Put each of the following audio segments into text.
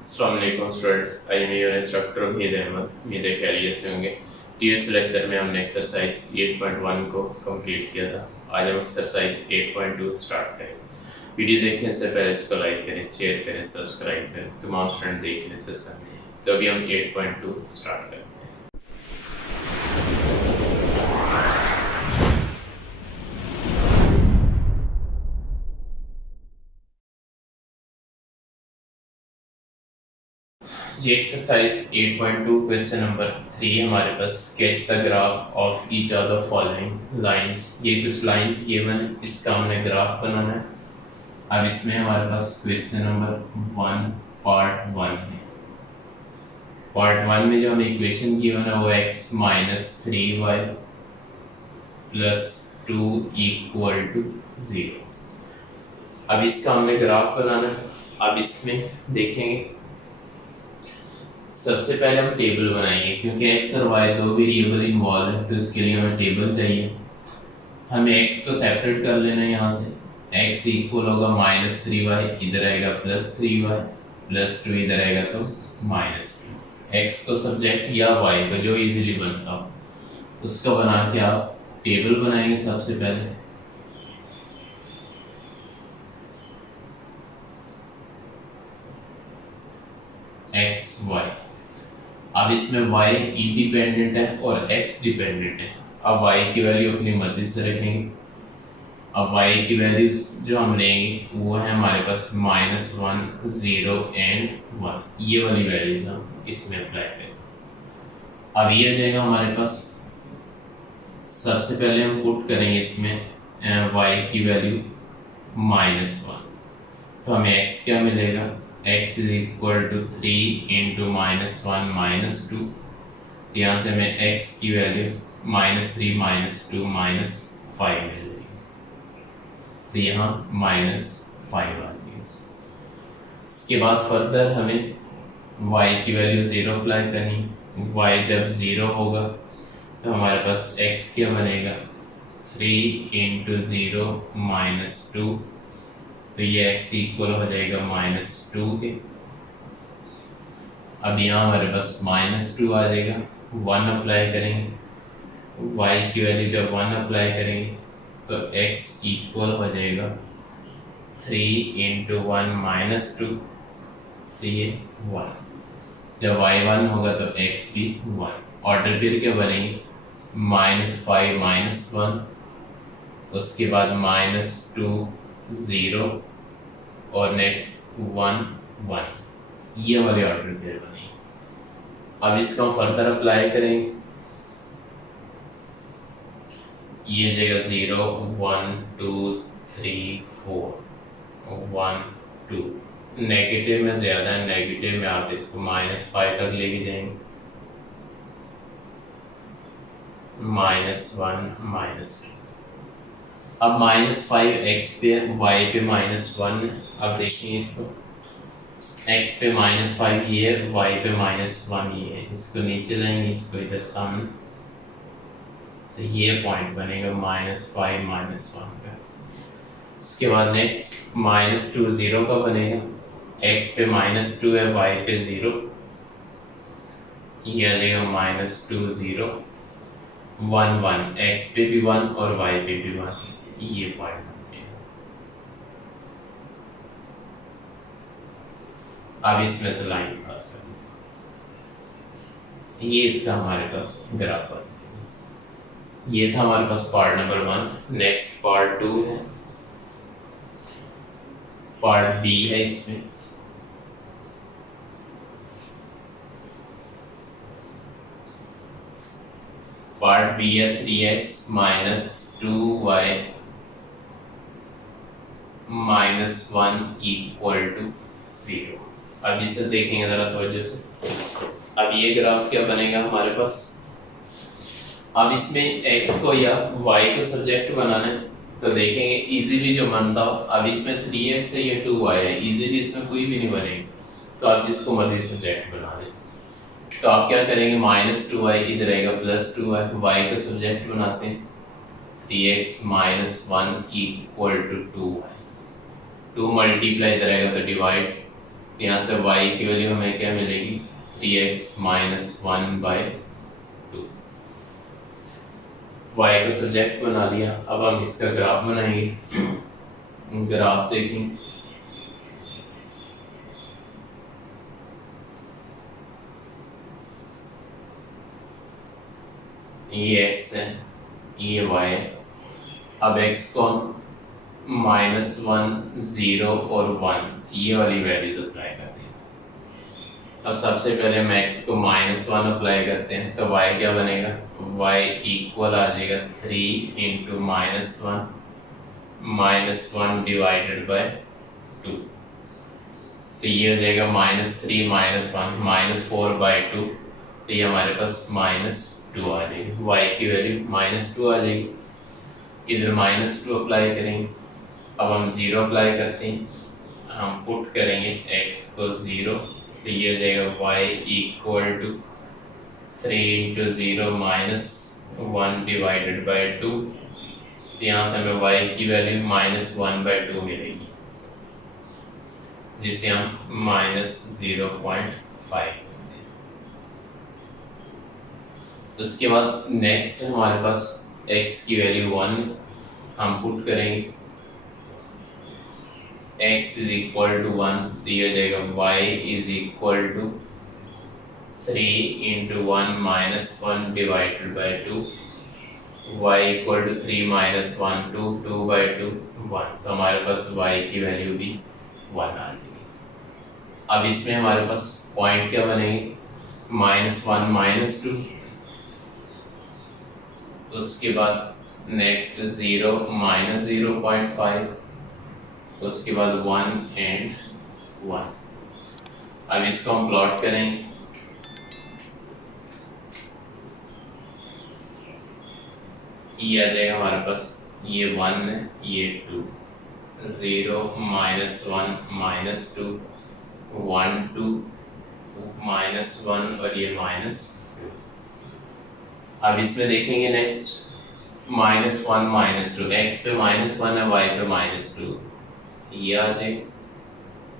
अस्सलाम वालेकुम students, I am your instructor Waheed Ahmad. उम्मीद है खैरियत से होंगे। प्रीवियस लेक्चर में हमने एक्सरसाइज 8.1 को कंप्लीट किया था। आज हम एक्सरसाइज 8.2 स्टार्ट करेंगे। वीडियो देखने से पहले इसको लाइक करें, शेयर करें, सब्सक्राइब करें, तमाम स्टूडेंट देखने से समझें। तो अभी हम 8.2 स्टार्ट करें। जी एक्सरसाइज 8.2 क्वेश्चन नंबर 3 हमारे पास। Sketch the graph of each of the following lines. ये कुछ लाइंस गिवन है, इसका हमने ग्राफ बनाना है। अब इसमें हमारे पास क्वेश्चन नंबर 1 पार्ट 1 है। पार्ट 1 में जो हमें इक्वेशन गिवन है वो x minus 3y plus 2 equal to 0। अब इसका हमने ग्राफ बनाना है। अब इसमें देखेंगे, सबसे पहले हम टेबल बनाएंगे क्योंकि x और y दो वेरिएबल इन्वॉल्व है, तो इसके लिए हमें टेबल चाहिए। हमें x को सेपरेट कर लेना है। यहाँ से x इक्वल होगा माइनस 3y, इधर आएगा प्लस 3y प्लस 2, इधर आएगा तो माइनस 2। x को सब्जेक्ट या y को जो इजीली बनता हो उसका बना के आप टेबल बनाएंगे। सबसे पहले x y। अब इसमें y इंडिपेंडेंट है और x डिपेंडेंट है। अब y की वैल्यू अपनी मर्जी से रखेंगे। अब y की वैल्यूज जो हम लेंगे वो है हमारे पास माइनस 1, 0 एंड 1। ये वाली वैल्यूज हम इसमें अप्लाई करें। अब ये हो जाएगा हमारे पास। सबसे पहले हम पुट करेंगे इसमें y की वैल्यू माइनस 1, तो हमें x क्या मिलेगा, x is equal to 3 into minus 1 minus 2। यहाँ से हमें x की वैल्यू माइनस 3 माइनस 2 माइनस 5 मिल रही है, तो यहाँ माइनस 5 आ गई। इसके बाद फर्दर हमें y की वैल्यू 0 अप्लाई करनी। y जब 0 होगा तो हमारे पास x क्या बनेगा, 3 इंटू 0 माइनस 2, तो ये x इक्वल हो जाएगा माइनस 2 के। अब यहाँ हमारे पास माइनस 2 आ जाएगा। 1 अप्लाई करेंगे, y की वैल्यू जब 1 अप्लाई करेंगे तो x इक्वल हो जाएगा 3 इंटू 1 माइनस 2, तो ये 1। जब y 1 होगा तो x भी 1। ऑर्डर फिर क्या बनेंगे, माइनस 5 माइनस 1, उसके बाद माइनस 2 0 और नेक्स्ट 1 1। ये वाले ऑर्डर फिर बनेंगे। अब इसको हम फर्दर अप्लाई करेंगे। ये जगह 0 1 2 3 4 1 2, नेगेटिव में ज़्यादा है, नेगेटिव में आप इसको माइनस 5 तक लेके जाएंगे। Minus 1 minus 2। अब माइनस 5 एक्स पे, वाई पे माइनस 1। अब देखेंगे इसको, एक्स पे माइनस 5 ये है, वाई पे माइनस 1 ये है। इसको नीचे लाएंगे, इसको इधर सामने, तो ये पॉइंट बनेगा माइनस 5 माइनस 1 का। उसके बाद नेक्स्ट माइनस 2 0 का बनेगा। एक्स पे माइनस 2 है, वाई पे 0, ये आ जाएगा माइनस 2 0 1 1। एक्स पे भी 1 और वाई पे भी 1, ये पॉइंट बन गया। अब इसमें से लाइन पास करनी, ये इसका हमारे पास ग्राफ बन। ये था हमारे पास पार्ट नंबर 1। नेक्स्ट पार्ट 2 है, पार्ट बी है। इसमें पार्ट बी है 3x minus 2y minus 1 equal to 0। अब इसे देखेंगे ज़रा तवज्जो से। अब ये ग्राफ क्या बनेगा हमारे पास। अब इसमें x को या y को सब्जेक्ट बनाना है, तो देखेंगे इजीली जो बनता हो। अब इसमें 3x है, ये 2y है, इजीली इसमें कोई भी नहीं बनेगा, तो आप जिसको मर्जी सब्जेक्ट बना लें। तो आप क्या करेंगे, माइनस 2y इधर आएगा प्लस 2y, y को सब्जेक्ट बनाते हैं। 3x minus 1 equal to 2y। 2 multiply इधर आएगा तो डिवाइड, यहाँ से y की वैल्यू हमें क्या मिलेगी 3x माइनस 1/2। y को सब्जेक्ट बना लिया। अब हम इसका ग्राफ बनाएंगे। ग्राफ देखें, ये x है, ये y है। अब x को हम -1, 0 और 1 ये वाली वैल्यूज अप्लाई करते हैं। अब सबसे पहले हम x को -1 अप्लाई करते हैं तो y क्या बनेगा, y इक्वल आ जाएगा 3 इंटू -1 डिवाइडेड बाय 2। तो ये हो जाएगा -3 -1 -4/2। तो ये हमारे पास -2 आ जाएगी, y की वैल्यू -2 आ जाएगी। इधर -2 अप्लाई करेंगे। अब हम 0 अप्लाई करते हैं, हम पुट करेंगे x को 0, तो ये हो जाएगा y equal to 3 into 0 -1 divided by 2। तो यहाँ से हमें y की वैल्यू -1/2 मिलेगी, जिसे हम -0.5। उसके बाद नेक्स्ट हमारे पास x की वैल्यू 1 हम पुट करेंगे, x इज इक्वल टू 1, तो ये हो जाएगा y is equal to 3 into 1 -1 divided by 2। y equal to 3 -1 2/2 1। तो हमारे पास y की वैल्यू भी 1 आ जाएगी। अब इसमें हमारे पास पॉइंट क्या बनेंगे, -1 -2, उसके बाद नेक्स्ट 0 -0.5, उसके बाद 1 एंड 1। अब इसको हम प्लॉट करेंगे। ये आ जाएगा हमारे पास, ये 1 है, ये 2, 0 -1 -2 1 2 -1 और ये -2। अब इसमें देखेंगे नेक्स्ट -1 -2, x पे -1 है, y पे -2, ये आ जाएगा,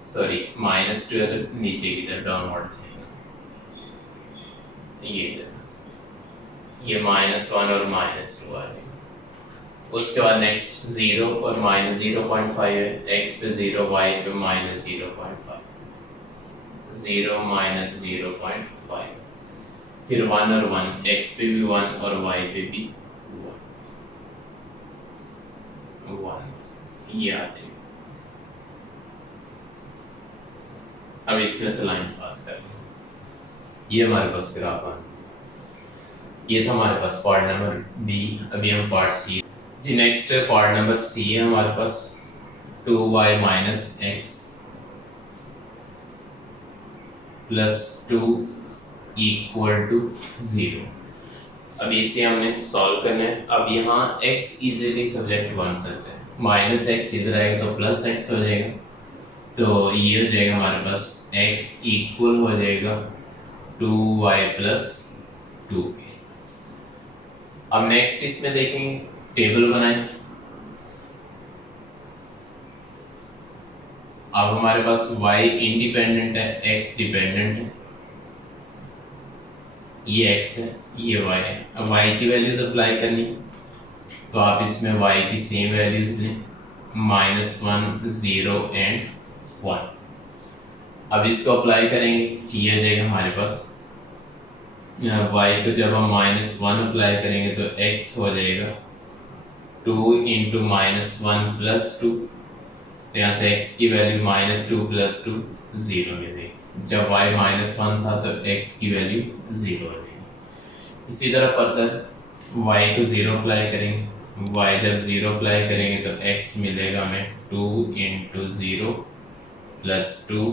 सॉरी -2 है तो नीचे की तरफ डाउनवर्ड जाएगा, ये -1 और -2 आ जाएगा। उसके बाद नेक्स्ट 0 और -0.5 है, x पे 0, y पे -0.5, 0 -0.5, फिर 1 और 1, x पे भी 1 और y पे भी 1, ये आ जाएगा। अब इसमें से लाइन पास कर, ये हमारे पास ग्राफ आ, ये था हमारे पास पार्ट नंबर बी। अभी हम पार्ट सी जी, नेक्स्ट पार्ट नंबर सी है हमारे पास 2y - x + 2 = 0। अब इसे हमने सॉल्व करना है। अब यहाँ x इजीली सब्जेक्ट बन सकता है, -x इधर आएगा तो +x हो जाएगा, तो ये हो जाएगा हमारे पास x इक्वल हो जाएगा 2y + 2 के। अब नेक्स्ट इसमें देखेंगे, टेबल बनाएं। अब हमारे पास y इंडिपेंडेंट है, x डिपेंडेंट है, ये x है, ये y है। अब y की वैल्यूज अप्लाई करनी, तो आप इसमें y की सेम वैल्यूज लें, -1 0 एंड 1। अब इसको अप्लाई करेंगे, ये आ जाएगा हमारे पास, y को जब हम -1 अप्लाई करेंगे तो x हो जाएगा 2 इंटू -1 + 2, तो यहाँ से x की वैल्यू -2 + 2 0 मिलेगी। जब y -1 था तो x की वैल्यू 0 हो जाएगी। इसी तरह फर्दर y को 0 अप्लाई करेंगे, y जब 0 अप्लाई करेंगे तो x मिलेगा हमें 2 इंटू 0 + 2,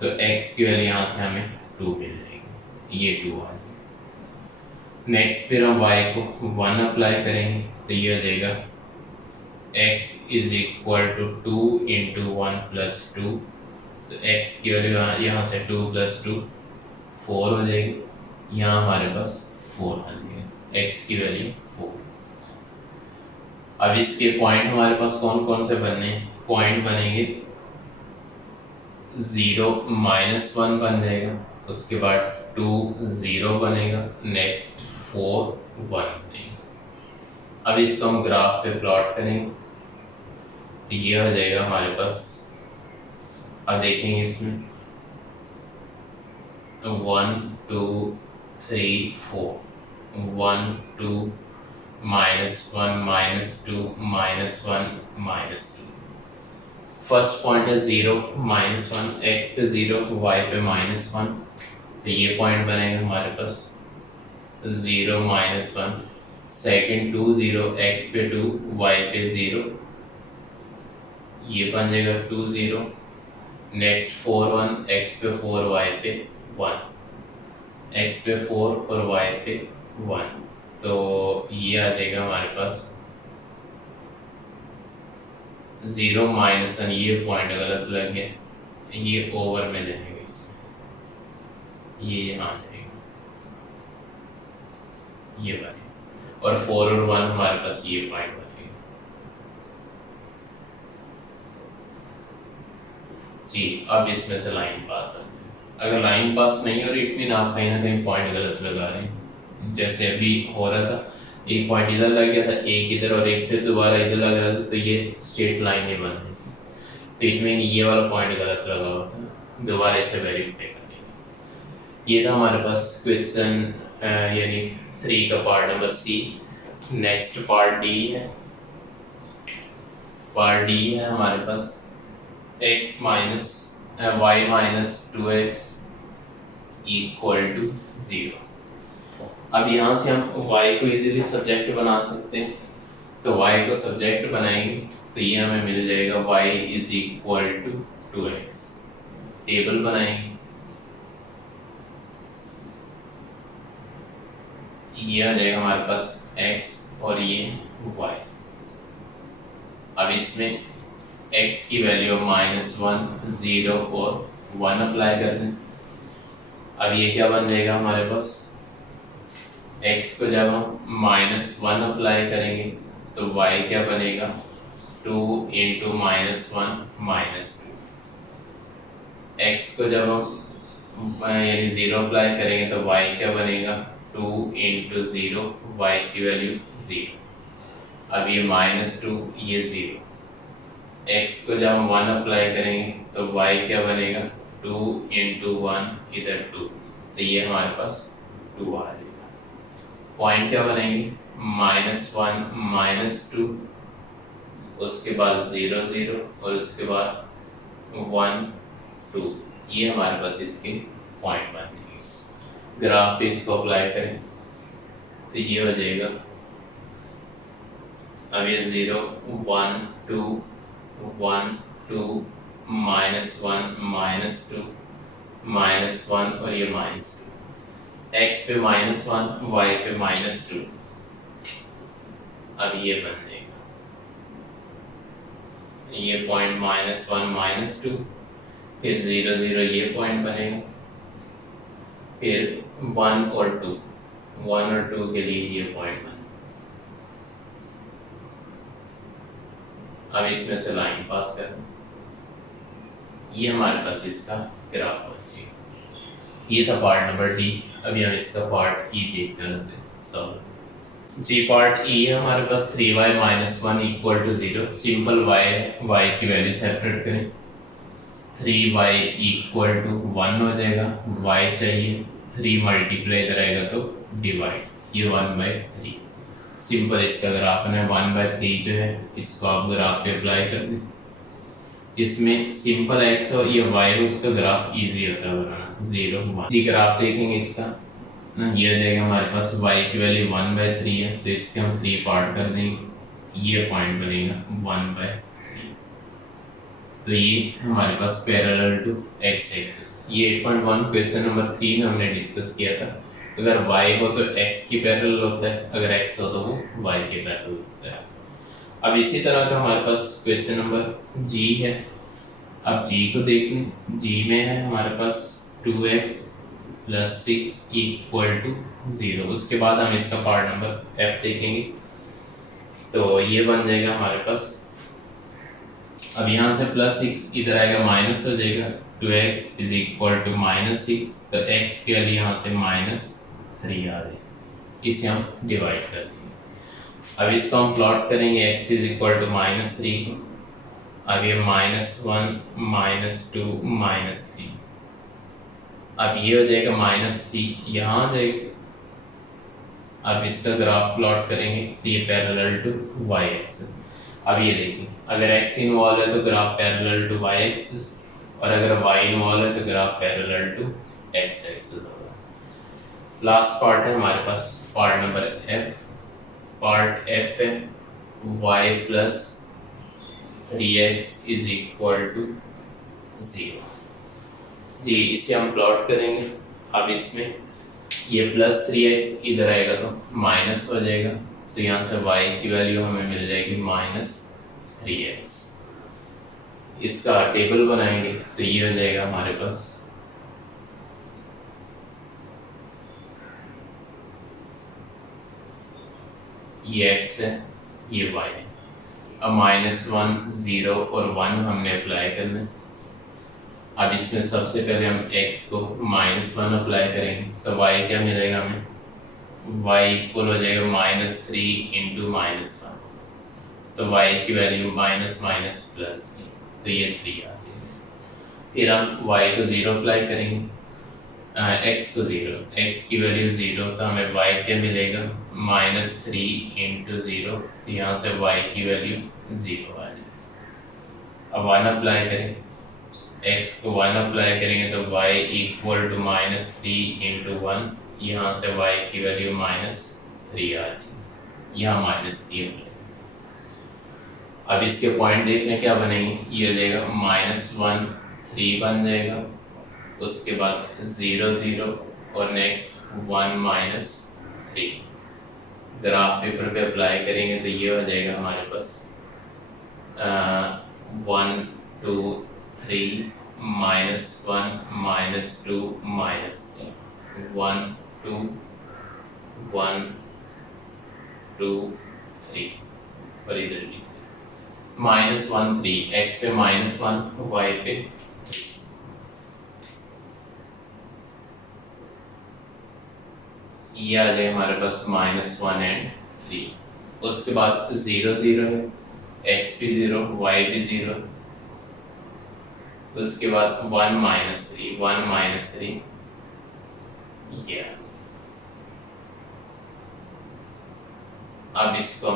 तो x की वैल्यू यहाँ से हमें 2 मिल जाएगी, ये 2 आ जाएगा। नेक्स्ट फिर हम y को 1 अप्लाई करेंगे, तो ये हो जाएगा x = 2 इंटू 1 + 2, तो x की वैल्यू यहाँ से 2 + 2 4 हो जाएगी, यहाँ हमारे पास 4 आ जाएगा, x की वैल्यू 4। अब इसके पॉइंट हमारे पास कौन कौन से बनने हैं, पॉइंट बनेंगे 0 -1 बन जाएगा, उसके बाद 2 0 बनेगा, नेक्स्ट 4 1 बनेगा। अब इसको हम ग्राफ पे प्लॉट करेंगे तो ये हो जाएगा हमारे पास। अब देखेंगे इसमें 1 2 3 4 1 2 -1 -2 -1 -2। फर्स्ट पॉइंट है 0 -1, एक्स पे 0 वाई पे -1, तो ये पॉइंट बनेगा हमारे पास 0 -1। सेकेंड 2 0, एक्स पे 2 वाई पे 0, ये बन जाएगा 2 0। नेक्स्ट 4 1, एक्स पे 4 वाई पे 1, एक्स पे 4 और वाई पे 1, तो ये आ जाएगा हमारे पास 0 -1। ये पॉइंट गलत लग गया, ये ओवर में जाएगा इसमें, ये यहाँ जाएगा, ये बनेगा, और 4 और 1 हमारे पास ये पॉइंट बनेगा। जी अब इसमें से लाइन पास हो जाए। अगर लाइन पास नहीं हो रही इतनी, आप कहीं ना कहीं पॉइंट गलत लगा रहे हैं। जैसे अभी हो रहा था, एक पॉइंट इधर लग गया था, एक इधर, और एक फिर दोबारा इधर लग रहा था, तो ये स्ट्रेट लाइन नहीं बन रही, तो इट मीन ये वाला पॉइंट गलत लगा हुआ था, दोबारा इसे वेरीफाई करेंगे। ये था हमारे पास क्वेश्चन यानी 3 का part number C. Next part D है। पार्ट डी है हमारे पास x minus y minus 2x equal to 0। अब यहाँ से हम y को इजीली सब्जेक्ट बना सकते हैं, तो y को सब्जेक्ट बनाएंगे तो ये हमें मिल जाएगा y is equal to 2x। Table बनाएंगे, ये आ जाएगा हमारे पास x और ये y। अब इसमें x की वैल्यू -1 0 और 1 अप्लाई कर दें। अब ये क्या बन जाएगा हमारे पास, x को जब हम -1 अप्लाई करेंगे तो y क्या बनेगा 2 × -1 -2। x को जब हम यानी 0 अप्लाई करेंगे तो y क्या बनेगा 2 × 0, y की वैल्यू 0। अब ये -2, ये 0। x को जब हम 1 अप्लाई करेंगे तो y क्या बनेगा 2 × 1, इधर 2, तो ये हमारे पास 2 आ जाएगा। पॉइंट क्या बनेंगे -1 -2, उसके बाद 0 0 और उसके बाद 1 2, ये हमारे पास इसके पॉइंट बन जाएंगे। ग्राफ पे इसको अप्लाई करें तो ये हो जाएगा, अब ये 0 1 2 1 2 -1 -2 -1 और ये -2, x पे -1 y पे -2। अब ये बन जाएगा, ये पॉइंट -1 -2, फिर 0 0 ये पॉइंट बनेगा, फिर 1 और 2, 1 और 2 के लिए ये पॉइंट बनेगा। अब इसमें से लाइन पास करें, ये हमारे पास इसका ग्राफ हो जाएगा। ये था पार्ट नंबर डी। अभी हम इसका पार्ट ई देखते हैं उसे सॉल्व। जी पार्ट ई है हमारे पास 3y - 1 equal to 0। Simple y की वैल्यू सेपरेट करें, 3y इक्वल टू 1 हो जाएगा, y चाहिए 3 मल्टीप्लाई इधर आएगा तो डिवाइड, ये 1/3। सिंपल इसका ग्राफ है 1/3 जो है, इसको आप ग्राफ पे अप्लाई कर दें, जिसमें सिंपल x हो या y हो, उसका ग्राफ इजी होता है बनाना। 0 1 जी ग्राफ देखेंगे इसका ना, ये आ जाएगा हमारे पास y की वैल्यू 1/3 है, तो इसके हम 3 पार्ट कर देंगे, ये पॉइंट बनेगा 1/3। तो ये हमारे पास पैरेलल टू x एक्सिस। ये 8.1 क्वेश्चन नंबर 3 में हमने डिस्कस किया था। अगर y हो तो x की पैरेलल होता है, अगर x हो तो वो y के पैरेलल होता है। अब इसी तरह का हमारे पास क्वेश्चन नंबर g है। अब g को देखें, g में है हमारे पास 2x + 6 = 0। उसके बाद हम इसका पार्ट नंबर f देखेंगे, तो ये बन जाएगा हमारे पास अब यहाँ से प्लस सिक्स इधर आएगा माइनस हो जाएगा, 2x is equal to minus six, तो x के वैल्यू यहाँ से माइनस थ्री आ रही है, इसे हम डिवाइड कर देंगे। अब इसको हम प्लॉट करेंगे, x is equal to minus three, अब ये minus one minus two minus three, अब ये हो जाएगा माइनस थ्री यहाँ आ जाएगा। अब इसका ग्राफ प्लॉट करेंगे तो ये पैरेलल टू वाई एक्सिस। अब ये देखिए, अगर x इन्वॉल्व है तो graph parallel to y axis, और अगर y इन्वॉल्व है तो graph parallel to x axis होगा। लास्ट पार्ट है हमारे पास, part number f। Part f है y plus three x is equal to zero. जी इसे हम प्लॉट करेंगे। अब इसमें ये प्लस थ्री एक्स इधर आएगा तो माइनस हो जाएगा, तो यहाँ से y की वैल्यू हमें मिल जाएगी माइनस थ्री एक्स। इसका टेबल बनाएंगे तो ये हो जाएगा हमारे पास ये x है, ये y है। अब माइनस वन ज़ीरो और वन हमने अप्लाई करना है। अब इसमें सबसे पहले हम x को माइनस वन अप्लाई करेंगे तो y क्या मिलेगा हमें, y इक्वल हो जाएगा minus three into minus one, तो y की value minus minus plus three, तो ये थ्री आ जाएगी। फिर हम y को ज़ीरो अप्लाई करेंगे, x को ज़ीरो, x की वैल्यू ज़ीरो, तो हमें y क्या मिलेगा माइनस थ्री इंटू ज़ीरो, तो यहाँ से y की वैल्यू ज़ीरो आ जाएगी। अब वन अप्लाई करें, x को वन अप्लाई करेंगे तो y equal to minus three into one, यहाँ से y की वैल्यू माइनस थ्री आ जाएगी, यहाँ माइनस थ्री हो जाएगा। अब इसके पॉइंट देख लें क्या बनेंगे, ये हो जाएगा माइनस वन थ्री बन जाएगा, उसके बाद ज़ीरो ज़ीरो और next one minus three. Graph paper पे अप्लाई करेंगे तो ये हो जाएगा हमारे पास one two three minus one minus two minus three, one two three, और इधर भी माइनस वन थ्री, एक्स पे माइनस वन, वाई पे ये आ जाए हमारे पास माइनस वन एंड थ्री। उसके बाद ज़ीरो ज़ीरो है, एक्स भी ज़ीरो वाई भी ज़ीरो, उसके बाद one minus three, one minus three, ये अब इसको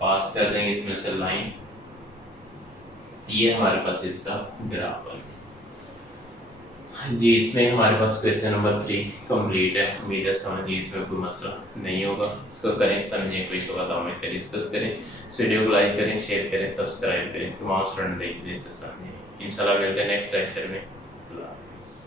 पास कर देंगे इसमें से लाइन, ये हमारे पास इसका ग्राफ है जी। इसमें हमारे पास क्वेश्चन नंबर 3 कंप्लीट है। उम्मीद है समझिए, इसमें कोई मसला नहीं होगा। इसको करें समझें, कोई तो बताओ, मैं से डिस्कस करें। इस वीडियो को लाइक करें, शेयर करें, सब्सक्राइब करें, तमाम स्टूडेंट देखिए, इसे समझें। इंशाल्लाह मिलते हैं नेक्स्ट लेक्चर में। अल्लाह हाफ़िज़।